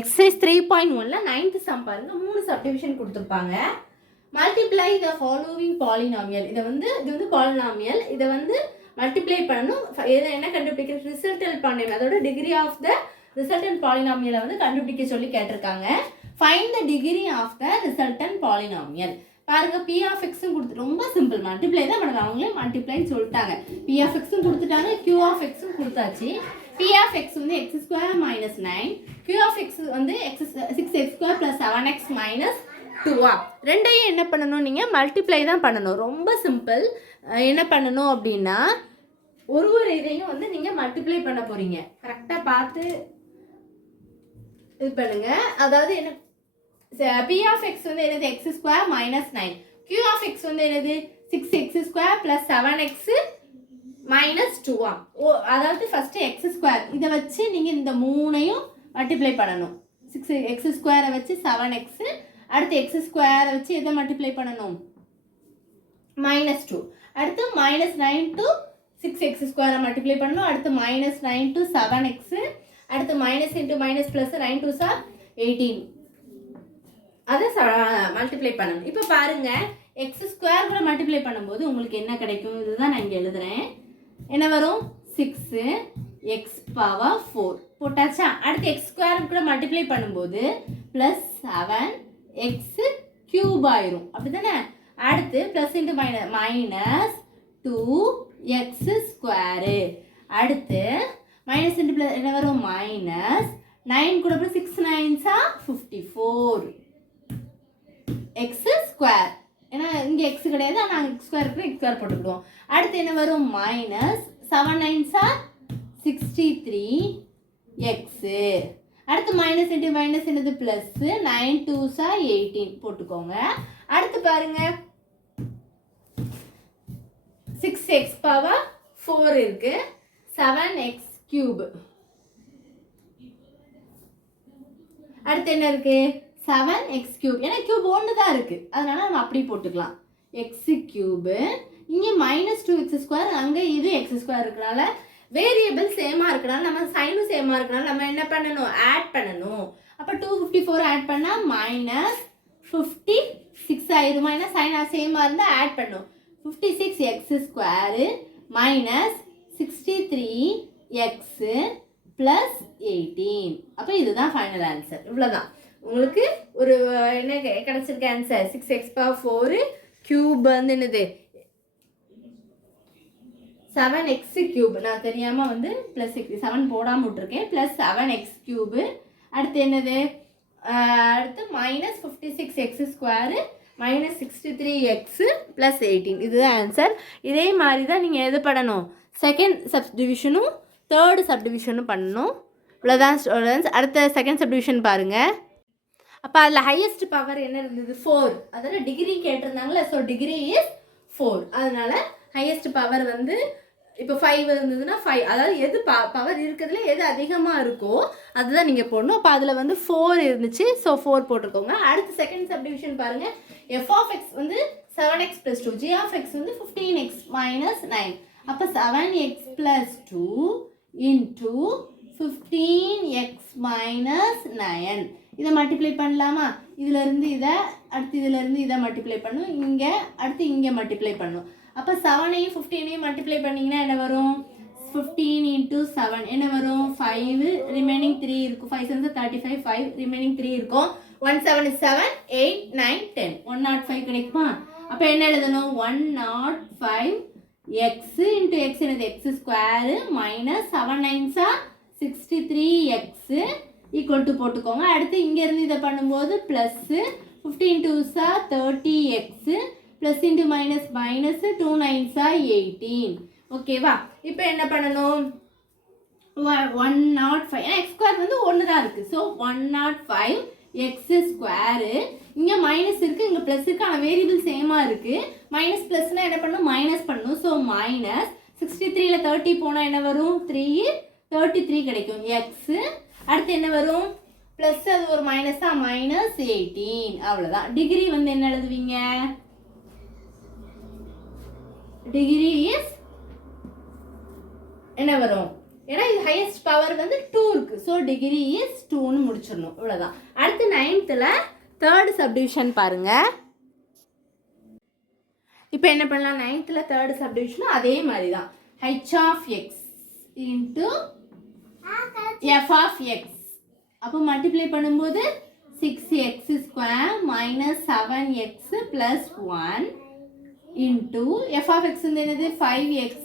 Exercise 3.1ல 9th some பாருங்க 3 subdivision கொடுத்துருப்பாங்க. Multiply the following polynomial. இது வந்து பாலினாமியல். இதை வந்து மல்டிப்ளை பண்ணணும். இதை என்ன கண்டுபிடிக்கிற ரிசல்டன்ட் பாலினாமியல், அதோட டிகிரி ஆஃப் த ரிசல்டன்ட் பாலினாமியலை வந்து கண்டுபிடிக்க சொல்லி கேட்டிருக்காங்க. Find the degree of the resultant polynomial. பாருங்க, பி ஆஃப் எக்ஸும் கொடுத்து ரொம்ப சிம்பிள், மல்டிப்ளை தான் பண்ணுங்க. அவங்களே மல்டிப்ளைன்னு சொல்லிட்டாங்க. பி ஆஃப் எக்ஸும் கொடுத்துட்டாங்க, கியூ ஆஃப் எக்ஸும் கொடுத்தாச்சு. பி ஆஃப் எக்ஸ் வந்து X square minus 9, Q of X வந்து six X square plus 7x minus 2. ரெண்டையும் என்ன பண்ணணும், நீங்கள் மல்டிப்ளை தான் பண்ணணும். ரொம்ப சிம்பிள். என்ன பண்ணணும் அப்படின்னா, ஒரு இதையும் வந்து நீங்கள் மல்டிப்ளை பண்ண போகிறீங்க. கரெக்டாக பார்த்து இது பண்ணுங்க. அதாவது என்ன, பி ஆஃப் எக்ஸ் வந்து என்னது x square minus 9, Q of X வந்து என்னது 6x square plus 7x minus 2. அதாவது ஃபர்ஸ்ட் எக்ஸ் ஸ்கொயர் இதை வச்சு நீங்கள் இந்த மூணையும் மல்டிப்ளை பண்ணணும். 6x ஸ்கொயரை வச்சு 7x, அடுத்து எக்ஸ் ஸ்கொயரை வச்சு எதை மல்டிப்ளை பண்ணணும், மைனஸ் 2. அடுத்து மைனஸ் 9 டு 6x ஸ்கொயரை மல்டிப்ளை பண்ணணும். அடுத்து மைனஸ் 9 டு 7x, அடுத்து minus into minus plus 9 2 sir 18. அதை மல்டிப்ளை பண்ணணும். இப்போ பாருங்க, எக்ஸ் ஸ்கொயர் கூட மல்டிப்ளை பண்ணும்போது உங்களுக்கு என்ன கிடைக்கும், இதுதான் நான் இங்கே எழுதுறேன். என்ன வரும், 6x பவர் 4 போட்டாச்சா. அடுத்து எக்ஸ் ஸ்கொயர் கூட மல்டிப்ளை பண்ணும்போது ப்ளஸ் 7x கியூப் ஆயிரும், அப்படி தானே. அடுத்து plus into minus 2x square. அடுத்து மைனஸ் இன்ட்டு ப்ளஸ் என்ன வரும், மைனஸ் 9 கூட 6 9s 54 எக்ஸ் ஸ்கொயர். ஏன்னா இங்கே எக்ஸ் கிடையாது, நாங்கள் எக்ஸ் ஸ்கொயர் போட்டுக்கிடுவோம். அடுத்து என்ன வரும், மைனஸ் 7 9s 63 எக்ஸு. அடுத்து மைனஸ் இன்ட்டு மைனஸ் என்னது ப்ளஸ் 9 2s 18 போட்டுக்கோங்க. அடுத்து பாருங்க, 6x பவர் 4 இருக்கு, 7x கியூப். அடுத்து என்ன இருக்கு, 7x கியூப். ஏன்னா கியூப் ஒன்று தான் இருக்கு, அதனால நம்ம அப்படி போட்டுக்கலாம். X cube. இங்கே மைனஸ் 2x ஸ்கொயர், அங்கே இது எக்ஸ் ஸ்கொயர் இருக்கிறனால வேரியபிள் சேமாக இருக்கிறனால நம்ம சைனும் சேமாக இருக்கிறனால நம்ம என்ன பண்ணணும், ஆட் பண்ணணும். அப்போ 254 ஆட் பண்ணால் மைனஸ் 56 ஆயிடுமா. ஏன்னா சைன் சேமாக இருந்தால் ஆட் பண்ணும். 56x square minus 63x plus 18. அப்போ இதுதான் ஃபைனல் ஆன்சர். இவ்வளோதான் உங்களுக்கு ஒரு என்ன கிடச்சிருக்க ஆன்சர். 6x பவர் 4 கியூப் வந்து என்னது 7x கியூப். நான் தெரியாமல் வந்து ப்ளஸ் 7 போடாமல் விட்டுருக்கேன். Plus 7x cube. அடுத்து என்னது, அடுத்து minus 56x square minus 63x plus 18. இதுதான் ஆன்சர். இதே மாதிரி தான் நீங்கள் எது பண்ணணும், செகண்ட் சப்டிவிஷனும் தேர்டு சப்டிவிஷனும் பண்ணணும். இவ்வளோதான் ஸ்டூடெண்ட்ஸ். அடுத்த செகண்ட் சப்டிவிஷன் பாருங்கள். அப்போ அதில் ஹையஸ்ட் பவர் என்ன இருந்தது, 4. அதில் டிகிரி கேட்டிருந்தாங்களே, ஸோ டிகிரி இஸ் 4. அதனால ஹையஸ்ட் பவர் வந்து இப்போ 5 இருந்ததுன்னா 5, அதாவது எது பவர் இருக்கிறதுல எது அதிகமாக இருக்கோ அதுதான் நீங்கள் போடணும். அப்போ அதில் வந்து 4 இருந்துச்சு, ஸோ 4 போட்டுக்கோங்க. அடுத்து செகண்ட் சப்டிவிஷன் பாருங்கள். எஃப் ஆஃப் எக்ஸ் வந்து 7x plus 2, G of X வந்து 15x மைனஸ் 9. அப்போ 7x plus 2 into 15x minus 9. இதை மல்டிப்ளை பண்ணலாமா. இதிலேருந்து இதை, அடுத்து இதிலேருந்து இதை மல்டிப்ளை பண்ணும். இங்கே அடுத்து இங்கே மல்டிப்ளை பண்ணும். அப்போ 7ஐயும் 15ஐயும் மல்டிப்ளை பண்ணிங்கன்னா என்ன வரும், 15 இன்ட்டு 7 என்ன வரும், 5. ரிமைனிங் 3 இருக்கும். 5 7 35, 5 ரிமைனிங் 3 இருக்கும். 1 7 7 8 9 10 105 கிடைக்குமா. அப்போ என்ன எழுதணும், 105 எக்ஸ் இன்ட்டு எக்ஸ் என்னது X square minus 7 9s 63 x equal to போட்டுக்கோங்க. அடுத்து இங்கேருந்து இதை பண்ணும்போது plus 15 2s 30 x plus into minus minus 2 9s 18. ஓகேவா. இப்போ என்ன பண்ணணும், 105. ஏன்னா எக்ஸ் ஸ்கொயர் வந்து ஒன்று தான் இருக்குது, ஸோ 105 எக்ஸ் ஸ்கொயரு. இங்கே மைனஸ் இருக்குது, இங்கே ப்ளஸ் இருக்குது, ஆனால் வேரியபிள் சேமாக இருக்குது. மைனஸ் ப்ளஸ்னால் என்ன பண்ணணும், மைனஸ் பண்ணணும். ஸோ மைனஸ் 63ல் 30 போனால் என்ன வரும், 33 கிடைக்கும் எக்ஸு. அடுத்து என்ன வரும், ப்ளஸ் அது ஒரு மைனஸா, மைனஸ் 18. அவ்வளோதான். டிகிரி வந்து என்ன எழுதுவீங்க, டிகிரி இஸ் என்ன வரும், ஏன்னா இது ஹையஸ்ட் பவர் வந்து 2 இருக்குது. ஸோ டிகிரி இஸ் 2ன்னு முடிச்சிடணும். இவ்வளோதான். அடுத்து 9th தேர்டு சப்டிவிஷன் பாருங்கள். இப்போ என்ன பண்ணலாம்? 9th தேர்டு சப்டிவிஷனும் அதே மாதிரி தான். h of x into f of x. அப்போ மல்டிப்ளை பண்ணும்போது 6x² minus 7x plus 1 into f of x வந்து என்னது 5x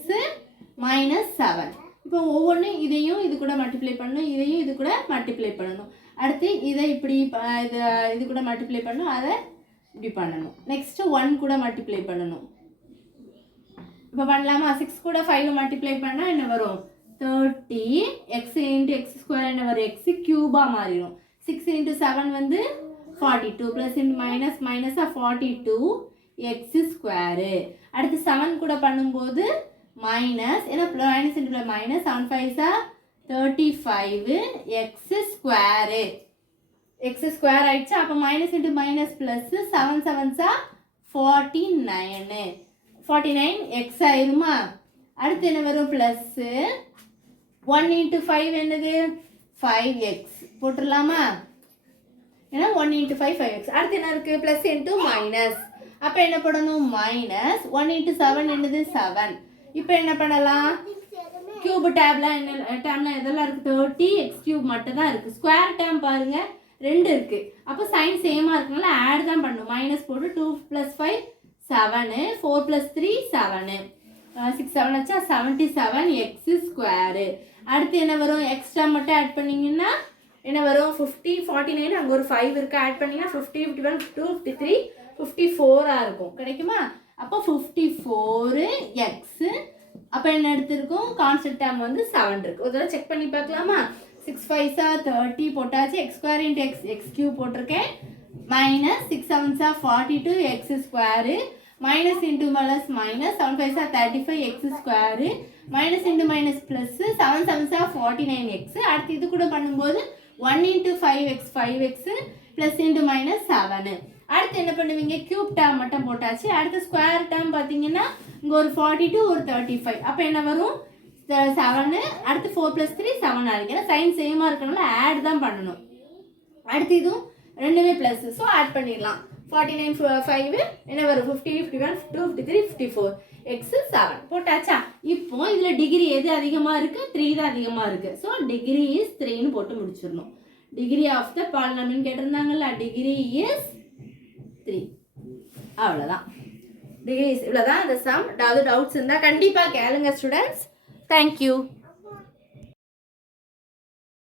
மைனஸ் 7. இப்போ ஒவ்வொன்றும் இதையும் இது கூட மல்டிப்ளை பண்ணணும், இதையும் இது கூட மல்டிப்ளை பண்ணணும். அடுத்து இதை இப்படி இது கூட மல்டிப்ளை பண்ணணும், அதை இப்படி பண்ணணும். நெக்ஸ்ட்டு 1 கூட மல்டிப்ளை பண்ணணும். இப்போ பண்ணலாமா? 6 கூட 5 மல்டிப்ளை பண்ணால் என்ன வரும்? 30. எக்ஸ் இன்ட்டு எக்ஸ் ஸ்கொயர் என்ன வரும்? எக்ஸ் க்யூபாக மாறிடும். 6 இன்ட்டு 7 வந்து 42 ப்ளஸ் இன்ட்டு மைனஸ் மைனஸாக 42 எக்ஸ் ஸ்கொயரு. அடுத்து 7 கூட பண்ணும்போது மைனஸ், ஏன்னா minus into minus 7 5 35 X square. X square ஆயிடுச்சு. அப்போ minus into minus plus 7 7 49 49 X ஆயிருமா? அடுத்து என்ன வரும்? ப்ளஸ்ஸு 1 இன்ட்டு 5 என்னது? 5x போட்டுடலாமா? ஏன்னா 1 இன்ட்டு 5 5x. அடுத்து என்ன இருக்குது? Plus into minus. அப்போ என்ன பண்ணணும்? மைனஸ் 1 இன்ட்டு 7 என்னது? 7. இப்போ என்ன பண்ணலாம்? கியூப் டேப்லாம் என்ன டேம்லாம் எதெல்லாம் இருக்குது? 30x³ மட்டும் தான் இருக்குது. ஸ்கொயர் டேம் பாருங்கள் 2 இருக்குது. அப்போ சைன் சேமாக இருக்கனால ஆட் தான் பண்ணணும். மைனஸ் போட்டு 2 + 5 7 4 + 3 7 6 7 ஆச்சா 77 எக்ஸ் ஸ்கொயரு. அடுத்து என்ன வரும்? எக்ஸ்ட்ரா மட்டும் ஆட் பண்ணிங்கன்னா என்ன வரும்? 50 49 அங்கே ஒரு 5 இருக்குது. ஆட் பண்ணிங்கன்னா 50 51 52 53 54 இருக்கும். கிடைக்குமா? அப்போ 54 எக்ஸ். அப்போ என்ன எடுத்துருக்கோம்? கான்ஸ்டன்ட் டேர்ம் வந்து 7 இருக்குது. ஒரு தடவை செக் பண்ணி பார்க்கலாமா? 6 5 30 போட்டாச்சு. எக்ஸ் ஸ்கொயர் இன்ட்டு x³ போட்டிருக்கேன். Minus 6 7 42 X square. Minus into minus minus 7 5 35 X square. Minus into minus plus 7 7 49 X. அடுத்து இது கூட பண்ணும்போது 1 into 5x 5x plus into minus 7. அடுத்து என்ன பண்ணுவீங்க? க்யூப் டேர்ம் மட்டும் போட்டாச்சு. அடுத்து ஸ்கொயர் டேர்ம் பார்த்தீங்கன்னா இங்கே ஒரு 42 ஒரு 35. அப்போ என்ன வரும்? 7. அடுத்து 4 + 3 7 ஆகிருக்கு. ஏன்னா சைன் சேமாக இருக்கனால ஆட் தான் பண்ணணும். அடுத்து இதுவும் ரெண்டுமே ப்ளஸ். ஸோ ஆட் பண்ணிடலாம். 49 5 என்ன வரும்? 50 51 52 53 54 எக்ஸ் 7 போட்டாச்சா? இப்போ இதில் டிகிரி எது அதிகமாக இருக்குது? 3 தான் அதிகமாக இருக்குது. ஸோ டிகிரி இஸ் 3ன்னு போட்டு முடிச்சிடணும். டிகிரி ஆஃப் த பாலினாமியல் கேட்டிருந்தாங்கல்ல, டிகிரி இஸ் 3. அவ்வளோதான். டிகிரி இஸ் இவ்வளோதான் இந்த சம். ஏதாவது டவுட்ஸ் இருந்தால் கண்டிப்பாக கேளுங்க ஸ்டூடெண்ட்ஸ். தேங்க்யூ.